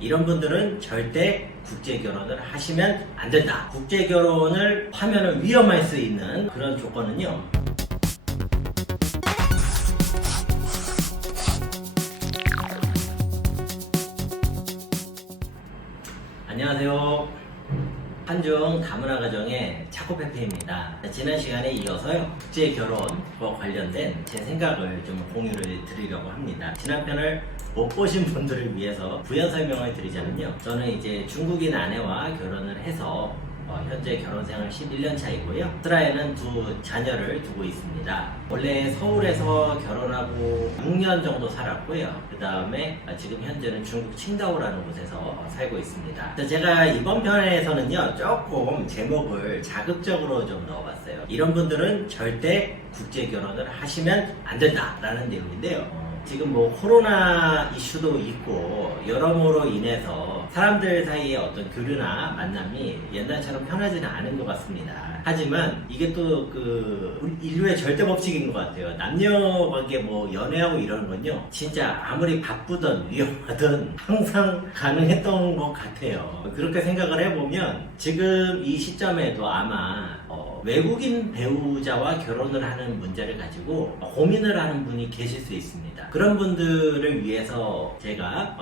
이런 분들은 절대 국제 결혼을 하시면 안 된다. 국제 결혼을 하면은 위험할 수 있는 그런 조건은요. 안녕하세요. 한중 다문화 가정의 차코페페입니다. 지난 시간에 이어서요, 국제 결혼과 관련된 제 생각을 좀 공유를 드리려고 합니다. 지난 편을 못 보신 분들을 위해서 부연 설명을 드리자면요, 저는 이제 중국인 아내와 결혼을 해서 현재 결혼 생활 11년 차이고요. 이스라엘은 두 자녀를 두고 있습니다. 원래 서울에서 결혼하고 6년 정도 살았고요. 그 다음에 지금 현재는 중국 칭다오라는 곳에서 살고 있습니다. 제가 이번 편에서는요, 조금 제목을 자극적으로 좀 넣어봤어요. 이런 분들은 절대 국제 결혼을 하시면 안 된다라는 내용인데요. 지금 뭐 코로나 이슈도 있고 여러모로 인해서 사람들 사이의 어떤 교류나 만남이 옛날처럼 편하지는 않은 것 같습니다. 하지만 이게 또 인류의 절대 법칙인 것 같아요. 남녀 관계 뭐 연애하고 이러는 건요, 진짜 아무리 바쁘든 위험하든 항상 가능했던 것 같아요. 그렇게 생각을 해보면 지금 이 시점에도 아마 외국인 배우자와 결혼을 하는 문제를 가지고 고민을 하는 분이 계실 수 있습니다. 그런 분들을 위해서 제가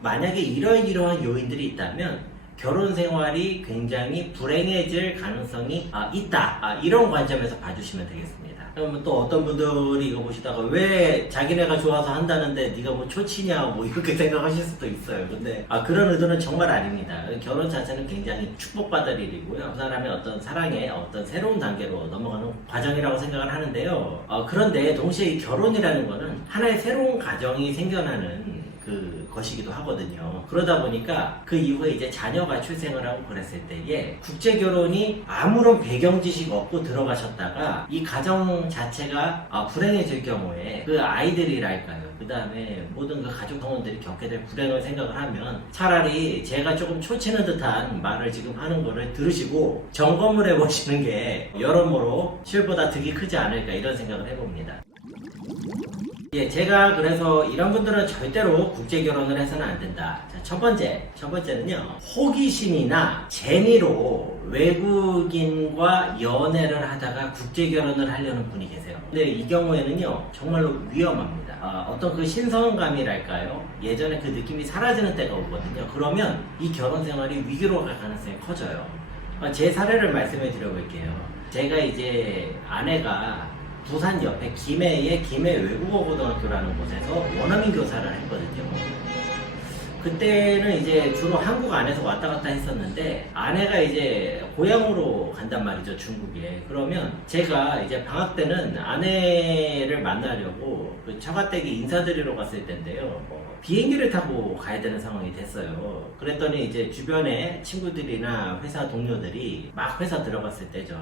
만약에 이러이러한 요인들이 있다면 결혼 생활이 굉장히 불행해질 가능성이 있다, 이런 관점에서 봐주시면 되겠습니다. 그러면 또 어떤 분들이 이거 보시다가 왜 자기네가 좋아서 한다는데 네가 뭐 초치냐 뭐 이렇게 생각하실 수도 있어요. 근데 그런 의도는 정말 아닙니다. 결혼 자체는 굉장히 축복받을 일이고요, 그 사람의 어떤 사랑의 어떤 새로운 단계로 넘어가는 과정이라고 생각을 하는데요. 그런데 동시에 이 결혼이라는 거는 하나의 새로운 가정이 생겨나는 것이기도 하거든요. 그러다 보니까 그 이후에 이제 자녀가 출생을 하고 그랬을 때에 국제 결혼이 아무런 배경 지식 없고 들어가셨다가 이 가정 자체가 불행해질 경우에 그 아이들이랄까요, 그 다음에 모든 그 가족 성원들이 겪게 될 불행을 생각을 하면 차라리 제가 조금 초치는 듯한 말을 지금 하는 거를 들으시고 점검을 해보시는 게 여러모로 실보다 득이 크지 않을까, 이런 생각을 해봅니다. 예, 제가 그래서 이런 분들은 절대로 국제 결혼을 해서는 안 된다. 자, 첫 번째는요, 호기심이나 재미로 외국인과 연애를 하다가 국제 결혼을 하려는 분이 계세요. 근데 이 경우에는요, 정말로 위험합니다. 어떤 그 신선감이랄까요, 예전에 그 느낌이 사라지는 때가 오거든요. 그러면 이 결혼 생활이 위기로 갈 가능성이 커져요. 제 사례를 말씀해 드려볼게요. 제가 이제 아내가 부산 옆에 김해의 김해 외국어고등학교라는 곳에서 원어민 교사를 했거든요. 그때는 이제 주로 한국 안에서 왔다 갔다 했었는데, 아내가 이제 고향으로 간단 말이죠, 중국에. 그러면 제가 이제 방학 때는 아내를 만나려고 그 처가댁에 인사드리러 갔을 텐데요, 비행기를 타고 가야 되는 상황이 됐어요. 그랬더니 이제 주변에 친구들이나 회사 동료들이 막 회사 들어갔을 때죠.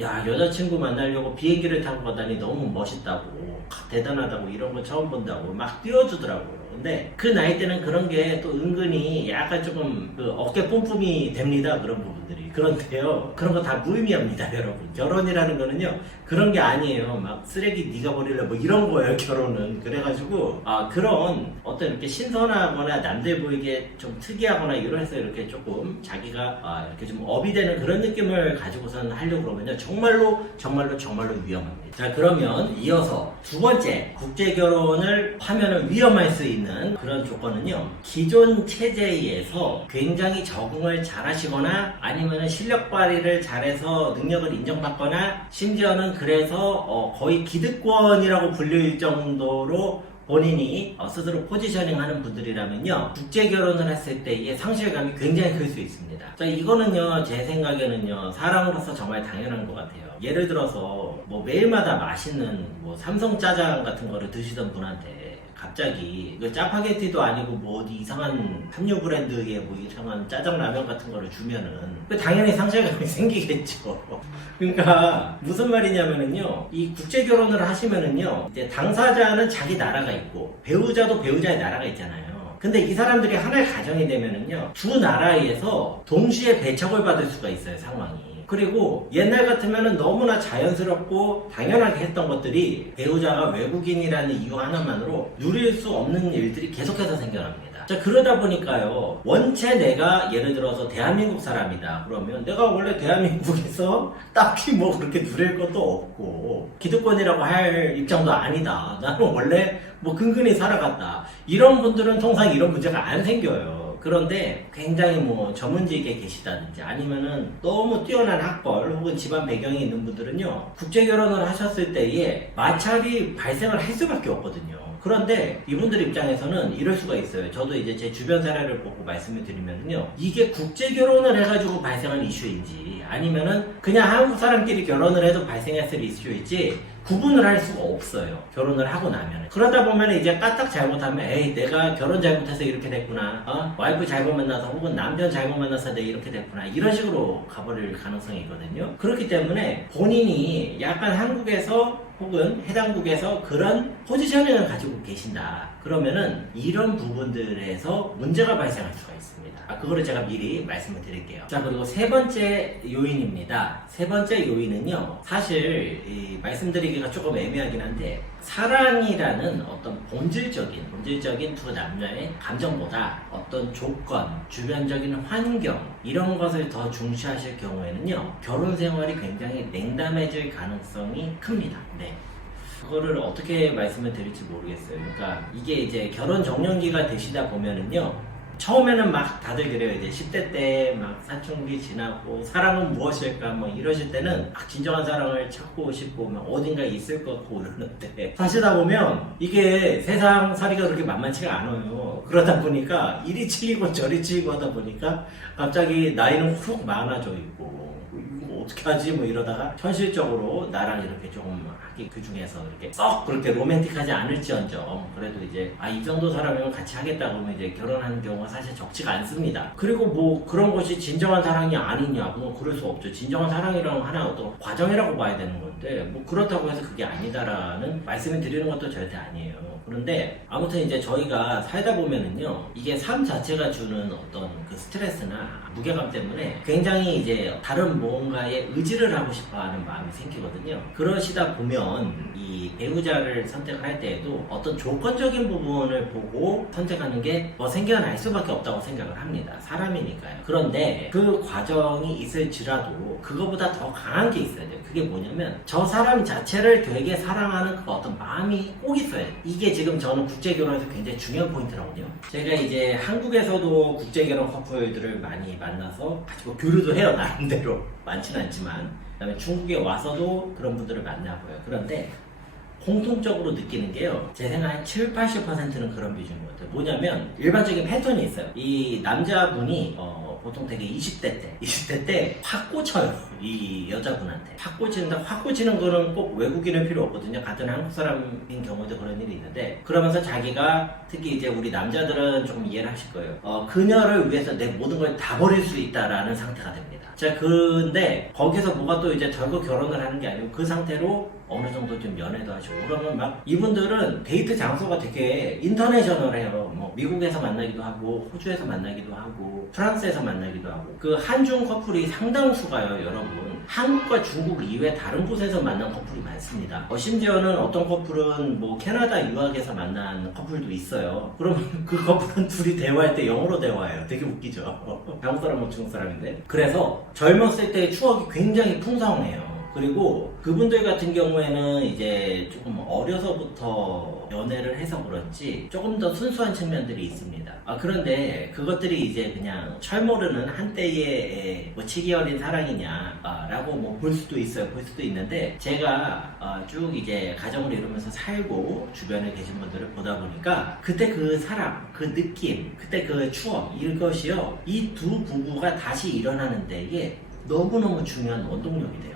야, 여자친구 만나려고 비행기를 타고 가다니 너무 멋있다고, 대단하다고, 이런 거 처음 본다고 막 띄워주더라고요. 근데 그 나이 때는 그런 게 또 은근히 약간 조금 어깨 뿜뿜이 됩니다, 그런 부분들이. 그런데요, 그런 거 다 무의미합니다, 여러분. 결혼이라는 거는요, 그런 게 아니에요. 막 쓰레기 네가 버릴래 뭐 이런 거예요, 결혼은. 그래가지고 그런 어떤 이렇게 신선하거나 남들 보이게 좀 특이하거나 이래서 이렇게 조금 자기가 이렇게 좀 업이 되는 그런 느낌을 가지고선 하려고 그러면요, 정말로 위험합니다. 자, 그러면 이어서 두 번째, 국제 결혼을 하면은 위험할 수 있는 그런 조건은요, 기존 체제에서 굉장히 적응을 잘 하시거나 아니면은 실력 발휘를 잘해서 능력을 인정받거나 심지어는 그래서 거의 기득권이라고 불릴 정도로 본인이 스스로 포지셔닝 하는 분들이라면요, 국제 결혼을 했을 때의 상실감이 굉장히 클 수 있습니다. 자, 이거는요, 제 생각에는요, 사람으로서 정말 당연한 것 같아요. 예를 들어서 뭐 매일마다 맛있는 뭐 삼성 짜장 같은 거를 드시던 분한테 갑자기 이거 짜파게티도 아니고 뭐 어디 이상한 한류 브랜드의 뭐 이상한 짜장라면 같은 거를 주면은 당연히 상실감이 생기겠죠. 그러니까 무슨 말이냐면은요, 이 국제 결혼을 하시면은요, 이제 당사자는 자기 나라가 있고 배우자도 배우자의 나라가 있잖아요. 근데 이 사람들이 하나의 가정이 되면은요, 두 나라에서 동시에 배척을 받을 수가 있어요, 상황이. 그리고 옛날 같으면 너무나 자연스럽고 당연하게 했던 것들이 배우자가 외국인이라는 이유 하나만으로 누릴 수 없는 일들이 계속해서 생겨납니다. 자, 그러다 보니까요, 원체 내가 예를 들어서 대한민국 사람이다 그러면 내가 원래 대한민국에서 딱히 뭐 그렇게 누릴 것도 없고 기득권이라고 할 입장도 아니다, 나는 원래 뭐 근근히 살아갔다, 이런 분들은 통상 이런 문제가 안 생겨요. 그런데 굉장히 뭐 전문직에 계시다든지 아니면은 너무 뛰어난 학벌 혹은 집안 배경이 있는 분들은요, 국제 결혼을 하셨을 때에 마찰이 발생을 할 수밖에 없거든요. 그런데 이분들 입장에서는 이럴 수가 있어요. 저도 이제 제 주변 사례를 보고 말씀을 드리면요, 이게 국제 결혼을 해가지고 발생한 이슈인지 아니면은 그냥 한국 사람끼리 결혼을 해도 발생했을 이슈인지 구분을 할 수가 없어요, 결혼을 하고 나면. 그러다 보면 이제 까딱 잘못하면 에이 내가 결혼 잘못해서 이렇게 됐구나, 와이프 잘못 만나서 혹은 남편 잘못 만나서 내가 이렇게 됐구나, 이런 식으로 가버릴 가능성이 있거든요. 그렇기 때문에 본인이 약간 한국에서 혹은 해당국에서 그런 포지셔닝을 가지고 계신다 그러면은 이런 부분들에서 문제가 발생할 수가 있습니다. 그거를 제가 미리 말씀을 드릴게요. 자, 그리고 세 번째 요인입니다. 세 번째 요인은요, 사실 말씀드리기가 조금 애매하긴 한데, 사랑이라는 어떤 본질적인 두 남녀의 감정보다 어떤 조건, 주변적인 환경, 이런 것을 더 중시하실 경우에는요, 결혼 생활이 굉장히 냉담해질 가능성이 큽니다. 네. 그거를 어떻게 말씀을 드릴지 모르겠어요. 그러니까 이게 이제 결혼 정년기가 되시다 보면은요, 처음에는 막 다들 그래요. 이제 10대 때 막 사춘기 지나고 사랑은 무엇일까 뭐 이러실 때는 막 진정한 사랑을 찾고 싶고 막 어딘가에 있을 것 같고 이러는데, 사시다 보면 이게 세상 살이가 그렇게 만만치가 않아요. 그러다 보니까 이리 치이고 저리 치이고 하다 보니까 갑자기 나이는 훅 많아져 있고, 이거 어떻게 하지 뭐 이러다가 현실적으로 나랑 이렇게 조금 하기 그 중에서 이렇게 썩 그렇게 로맨틱하지 않을지언정 그래도 이제 이 정도 사람이면 같이 하겠다 그러면 이제 결혼하는 경우가 사실 적지가 않습니다. 그리고 뭐 그런 것이 진정한 사랑이 아니냐, 뭐 그럴 수 없죠. 진정한 사랑이랑 하나 어떤 과정이라고 봐야 되는 건데, 뭐 그렇다고 해서 그게 아니다라는 말씀을 드리는 것도 절대 아니에요. 그런데 아무튼 이제 저희가 살다 보면은요, 이게 삶 자체가 주는 어떤 그 스트레스나 무게감 때문에 굉장히 이제 다른 무언가에 의지를 하고 싶어 하는 마음이 생기거든요. 그러시다 보면 이 배우자를 선택할 때에도 어떤 조건적인 부분을 보고 선택하는 게 뭐 생겨날 수밖에 없다고 생각을 합니다. 사람이니까요. 그런데 그 과정이 있을지라도 그거보다 더 강한 게 있어야 돼요. 그게 뭐냐면 저 사람 자체를 되게 사랑하는 그 어떤 마음이 꼭 있어야 돼요. 이게 지금 저는 국제결혼에서 굉장히 중요한 포인트라거든요. 제가 이제 한국에서도 국제결혼 커플들을 많이 만나서 가지고 교류도 해요. 나름대로 많지는 않지만. 그다음에 중국에 와서도 그런 분들을 만나고요. 그런데 공통적으로 느끼는 게요, 제 생각에 한 7, 80%는 그런 비중인 것 같아요. 뭐냐면 일반적인 패턴이 있어요. 이 남자분이 보통 되게 20대 때 확 꽂혀요. 이 여자분한테 확 꽂히는데, 확 꽂히는 거는 꼭 외국인은 필요 없거든요. 같은 한국 사람인 경우도 그런 일이 있는데, 그러면서 자기가 특히 이제 우리 남자들은 조금 이해를 하실 거예요. 그녀를 위해서 내 모든 걸 다 버릴 수 있다라는 상태가 됩니다. 자, 근데 거기서 뭐가 또 이제 결국 결혼을 하는 게 아니고 그 상태로 어느 정도 좀 연애도 하시고 그러면 막 이분들은 데이트 장소가 되게 인터내셔널해요. 뭐 미국에서 만나기도 하고 호주에서 만나기도 하고 프랑스에서 만나기도 하고, 그 한중 커플이 상당수가요, 여러분. 한국과 중국 이외 다른 곳에서 만난 커플이 많습니다. 심지어는 어떤 커플은 뭐 캐나다 유학에서 만난 커플도 있어요. 그러면 그 커플은 둘이 대화할 때 영어로 대화해요. 되게 웃기죠. 한국 사람 뭐 중국 사람인데. 그래서 젊었을 때의 추억이 굉장히 풍성해요. 그리고 그분들 같은 경우에는 이제 조금 어려서부터 연애를 해서 그런지 조금 더 순수한 측면들이 있습니다. 그런데 그것들이 이제 그냥 철모르는 한때의 뭐 치기 어린 사랑이냐 라고 뭐 볼 수도 있어요. 볼 수도 있는데, 제가 쭉 이제 가정을 이루면서 살고 주변에 계신 분들을 보다 보니까 그때 그 사랑, 그 느낌, 그때 그 추억, 이것이요, 이 두 부부가 다시 일어나는 데에 너무너무 중요한 원동력이 돼요.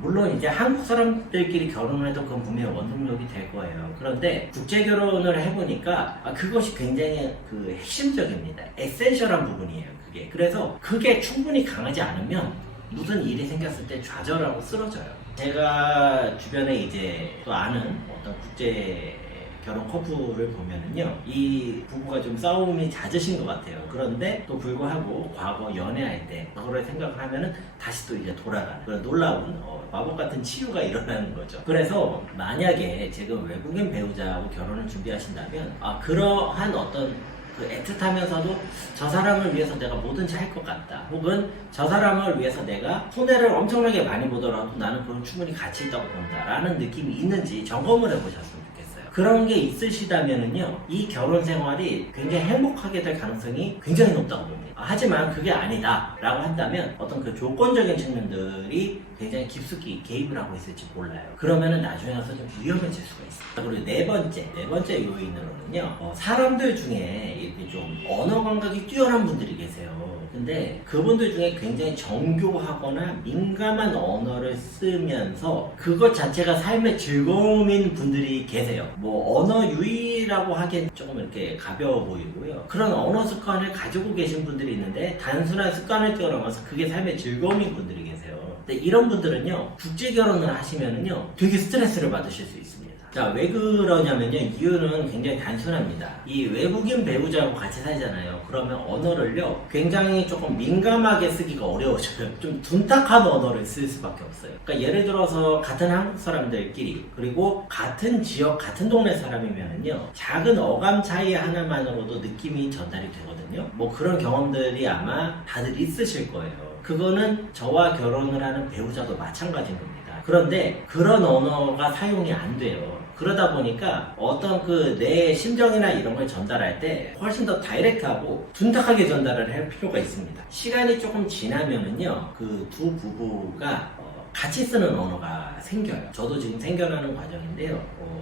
물론 이제 한국 사람들끼리 결혼을 해도 그건 분명히 원동력이 될 거예요. 그런데 국제 결혼을 해보니까 그것이 굉장히 그 핵심적입니다. 에센셜한 부분이에요, 그게. 그래서 그게 충분히 강하지 않으면 무슨 일이 생겼을 때 좌절하고 쓰러져요. 제가 주변에 이제 또 아는 어떤 국제 결혼 커플을 보면은요, 이 부부가 좀 싸움이 잦으신 것 같아요. 그런데 또 불구하고 과거 연애할 때 그거를 생각을 하면은 다시 또 이제 돌아가는 그런 놀라운 마법 같은 치유가 일어나는 거죠. 그래서 만약에 지금 외국인 배우자하고 결혼을 준비하신다면 그러한 어떤 그 애틋하면서도 저 사람을 위해서 내가 뭐든지 할 것 같다. 혹은 저 사람을 위해서 내가 손해를 엄청나게 많이 보더라도 나는 그건 충분히 가치 있다고 본다라는 느낌이 있는지 점검을 해보셨으면 좋겠어요. 그런 게 있으시다면은요, 이 결혼 생활이 굉장히 행복하게 될 가능성이 굉장히 높다고 봅니다. 하지만 그게 아니다 라고 한다면 어떤 그 조건적인 측면들이 굉장히 깊숙이 개입을 하고 있을지 몰라요. 그러면은 나중에 가서 좀 위험해질 수가 있어요. 그리고 네 번째 요인으로는요, 사람들 중에 이렇게 좀 언어 감각이 뛰어난 분들이 계세요. 근데 그분들 중에 굉장히 정교하거나 민감한 언어를 쓰면서 그것 자체가 삶의 즐거움인 분들이 계세요. 뭐 언어 유희라고 하기엔 조금 이렇게 가벼워 보이고요. 그런 언어 습관을 가지고 계신 분들이 있는데 단순한 습관을 뛰어넘어서 그게 삶의 즐거움인 분들이 계세요. 근데 이런 분들은요, 국제 결혼을 하시면은요, 되게 스트레스를 받으실 수 있습니다. 자, 왜 그러냐면요, 이유는 굉장히 단순합니다. 이 외국인 배우자하고 같이 살잖아요. 그러면 언어를요, 굉장히 조금 민감하게 쓰기가 어려워져요. 좀 둔탁한 언어를 쓸 수밖에 없어요. 그러니까 예를 들어서 같은 한국 사람들끼리, 그리고 같은 지역, 같은 동네 사람이면은요, 작은 어감 차이 하나만으로도 느낌이 전달이 되거든요. 뭐 그런 경험들이 아마 다들 있으실 거예요. 그거는 저와 결혼을 하는 배우자도 마찬가지인 겁니다. 그런데 그런 언어가 사용이 안 돼요. 그러다 보니까 어떤 그 내 심정이나 이런 걸 전달할 때 훨씬 더 다이렉트하고 둔탁하게 전달을 할 필요가 있습니다. 시간이 조금 지나면은요, 그 두 부부가 같이 쓰는 언어가 생겨요. 저도 지금 생겨나는 과정인데요.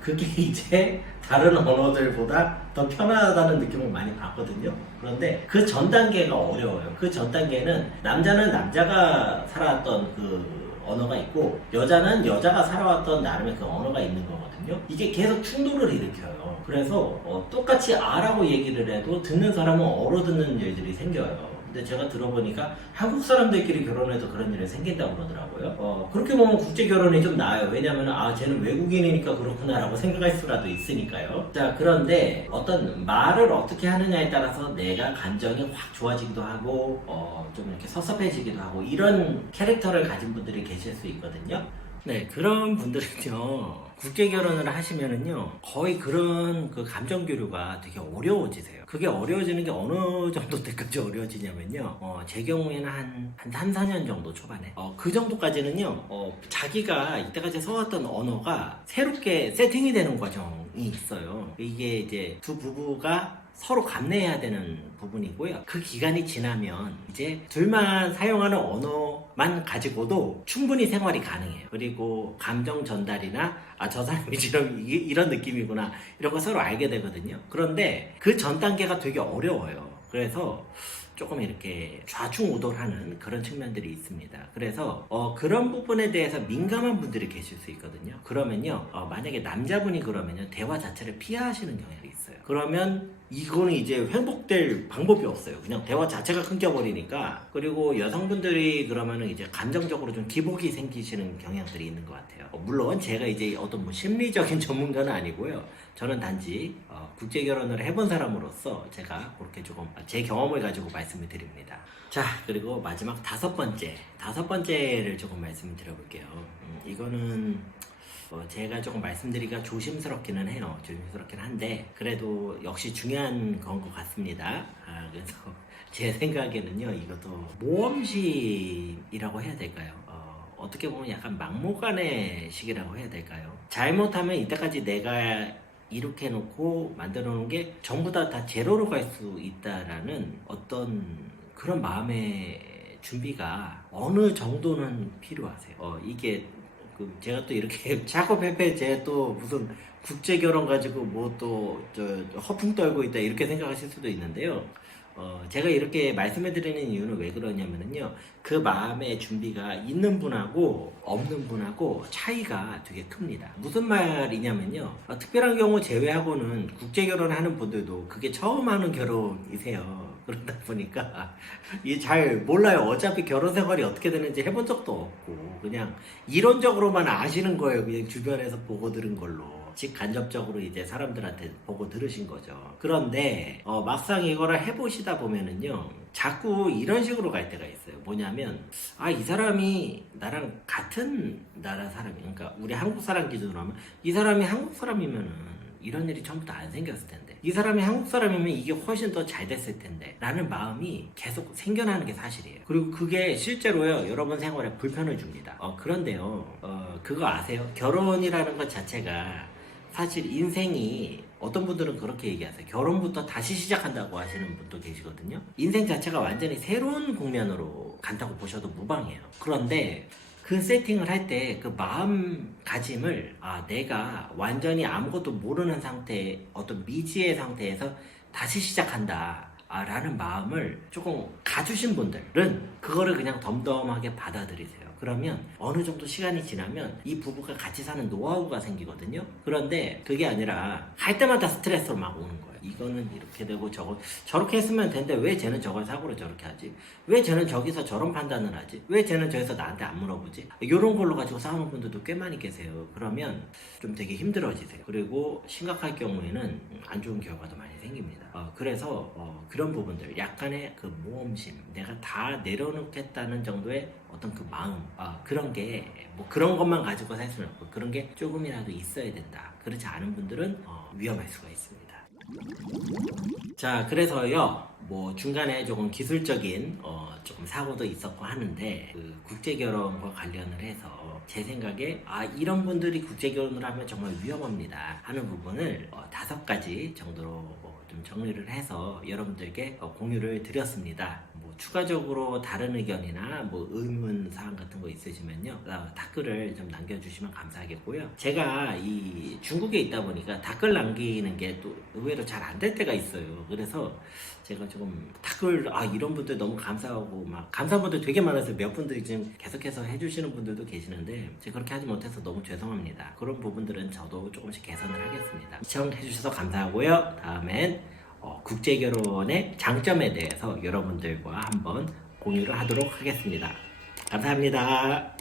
그게 이제 다른 언어들보다 더 편하다는 느낌을 많이 받거든요. 그런데 그 전 단계가 어려워요. 그 전 단계는 남자는 남자가 살아왔던 그 언어가 있고 여자는 여자가 살아왔던 나름의 그 언어가 있는 거거든요. 이게 계속 충돌을 일으켜요. 그래서 똑같이 아라고 얘기를 해도 듣는 사람은 어로 듣는 일들이 생겨요. 근데 제가 들어보니까 한국 사람들끼리 결혼해도 그런 일이 생긴다고 그러더라고요. 그렇게 보면 국제 결혼이 좀 나아요. 왜냐면 쟤는 외국인이니까 그렇구나라고 생각할 수라도 있으니까요. 자, 그런데 어떤 말을 어떻게 하느냐에 따라서 내가 감정이 확 좋아지기도 하고 좀 이렇게 섭섭해지기도 하고 이런 캐릭터를 가진 분들이 계실 수 있거든요. 네, 그런 분들은요, 국제 결혼을 하시면은요, 거의 그런 그 감정 교류가 되게 어려워지세요. 그게 어려워지는 게 어느 정도 때까지 어려워지냐면요, 제 경우에는 한 3, 4년 정도 초반에, 그 정도까지는요, 자기가 이때까지 써왔던 언어가 새롭게 세팅이 되는 과정이 있어요. 이게 이제 두 부부가 서로 감내해야 되는 부분이고요. 그 기간이 지나면 이제 둘만 사용하는 언어만 가지고도 충분히 생활이 가능해요. 그리고 감정 전달이나 저 사람이 지금 이런 느낌이구나 이런 거 서로 알게 되거든요. 그런데 그 전 단계가 되게 어려워요. 그래서 조금 이렇게 좌충우돌하는 그런 측면들이 있습니다. 그래서 그런 부분에 대해서 민감한 분들이 계실 수 있거든요. 그러면요, 만약에 남자분이 그러면요, 대화 자체를 피하시는 경향이 있어요. 그러면 이거는 이제 회복될 방법이 없어요. 그냥 대화 자체가 끊겨버리니까. 그리고 여성분들이 그러면은 이제 감정적으로 좀 기복이 생기시는 경향들이 있는 것 같아요. 물론 제가 이제 어떤 뭐 심리적인 전문가는 아니고요. 저는 단지 국제 결혼을 해본 사람으로서 제가 그렇게 조금 제 경험을 가지고 말씀을 드립니다. 자, 그리고 마지막 다섯 번째를 조금 말씀을 드려볼게요. 이거는 제가 조금 말씀드리기가 조심스럽기는 해요. 조심스럽긴 한데 그래도 역시 중요한 건 것 같습니다. 그래서 제 생각에는요, 이것도 모험심이라고 해야 될까요? 어떻게 보면 약간 막무가내 식이라고 해야 될까요? 잘못하면 이때까지 내가 이렇게 해놓고 만들어 놓은 게 전부 다 제로로 갈 수 있다라는 어떤 그런 마음의 준비가 어느 정도는 필요하세요. 이게 제가 또 이렇게 차고페페 제가 또 무슨 국제 결혼 가지고 뭐 또 허풍 떨고 있다 이렇게 생각하실 수도 있는데요. 제가 이렇게 말씀해 드리는 이유는 왜 그러냐면요, 그 마음의 준비가 있는 분하고 없는 분하고 차이가 되게 큽니다. 무슨 말이냐면요, 특별한 경우 제외하고는 국제 결혼하는 분들도 그게 처음 하는 결혼이세요. 그러다 보니까 이게 잘 몰라요. 어차피 결혼 생활이 어떻게 되는지 해본 적도 없고 그냥 이론적으로만 아시는 거예요. 그냥 주변에서 보고 들은 걸로. 직간접적으로 이제 사람들한테 보고 들으신 거죠. 그런데 막상 이거를 해보시다 보면은요, 자꾸 이런 식으로 갈 때가 있어요. 뭐냐면 이 사람이 나랑 같은 나라 사람이, 그러니까 우리 한국 사람 기준으로 하면 이 사람이 한국 사람이면은 이런 일이 처음부터 안 생겼을 텐데, 이 사람이 한국 사람이면 이게 훨씬 더 잘 됐을 텐데 라는 마음이 계속 생겨나는 게 사실이에요. 그리고 그게 실제로요, 여러분 생활에 불편을 줍니다. 그런데요, 그거 아세요? 결혼이라는 것 자체가 사실 인생이, 어떤 분들은 그렇게 얘기하세요. 결혼부터 다시 시작한다고 하시는 분도 계시거든요. 인생 자체가 완전히 새로운 국면으로 간다고 보셔도 무방해요. 그런데 그 세팅을 할 때 그 마음가짐을, 내가 완전히 아무것도 모르는 상태, 어떤 미지의 상태에서 다시 시작한다 라는 마음을 조금 가주신 분들은 그거를 그냥 덤덤하게 받아들이세요. 그러면 어느 정도 시간이 지나면 이 부부가 같이 사는 노하우가 생기거든요. 그런데 그게 아니라 할 때마다 스트레스로 막 오는 거예요. 이거는 이렇게 되고 저렇게 했으면 되는데 왜 쟤는 저걸 사고를 저렇게 하지? 왜 쟤는 저기서 저런 판단을 하지? 왜 쟤는 저기서 나한테 안 물어보지? 이런 걸로 가지고 싸우는 분들도 꽤 많이 계세요. 그러면 좀 되게 힘들어지세요. 그리고 심각할 경우에는 안 좋은 결과도 많이 생깁니다. 그래서 그런 부분들, 약간의 그 모험심, 내가 다 내려놓겠다는 정도의 어떤 그 마음, 그런 게 뭐 그런 것만 가지고 살 수는 없고, 그런 게 조금이라도 있어야 된다. 그렇지 않은 분들은 위험할 수가 있습니다. 자, 그래서요, 뭐 중간에 조금 기술적인 조금 사고도 있었고 하는데, 그 국제결혼과 관련을 해서 제 생각에 이런 분들이 국제결혼을 하면 정말 위험합니다 하는 부분을 5가지 정도로 좀 정리를 해서 여러분들께 공유를 드렸습니다. 뭐 추가적으로 다른 의견이나 뭐 의문사항 같은 거 있으시면요, 댓글을 좀 남겨주시면 감사하겠고요. 제가 이 중국에 있다 보니까 댓글 남기는 게 또 의외로 잘 안 될 때가 있어요. 그래서 제가 조금 댓글, 이런 분들 너무 감사하고, 막 감사한 분들 되게 많아서 몇 분들이 지금 계속해서 해주시는 분들도 계시는데, 제가 그렇게 하지 못해서 너무 죄송합니다. 그런 부분들은 저도 조금씩 개선을 하겠습니다. 시청해주셔서 감사하고요. 다음엔 국제결혼의 장점에 대해서 여러분들과 한번 공유를 하도록 하겠습니다. 감사합니다.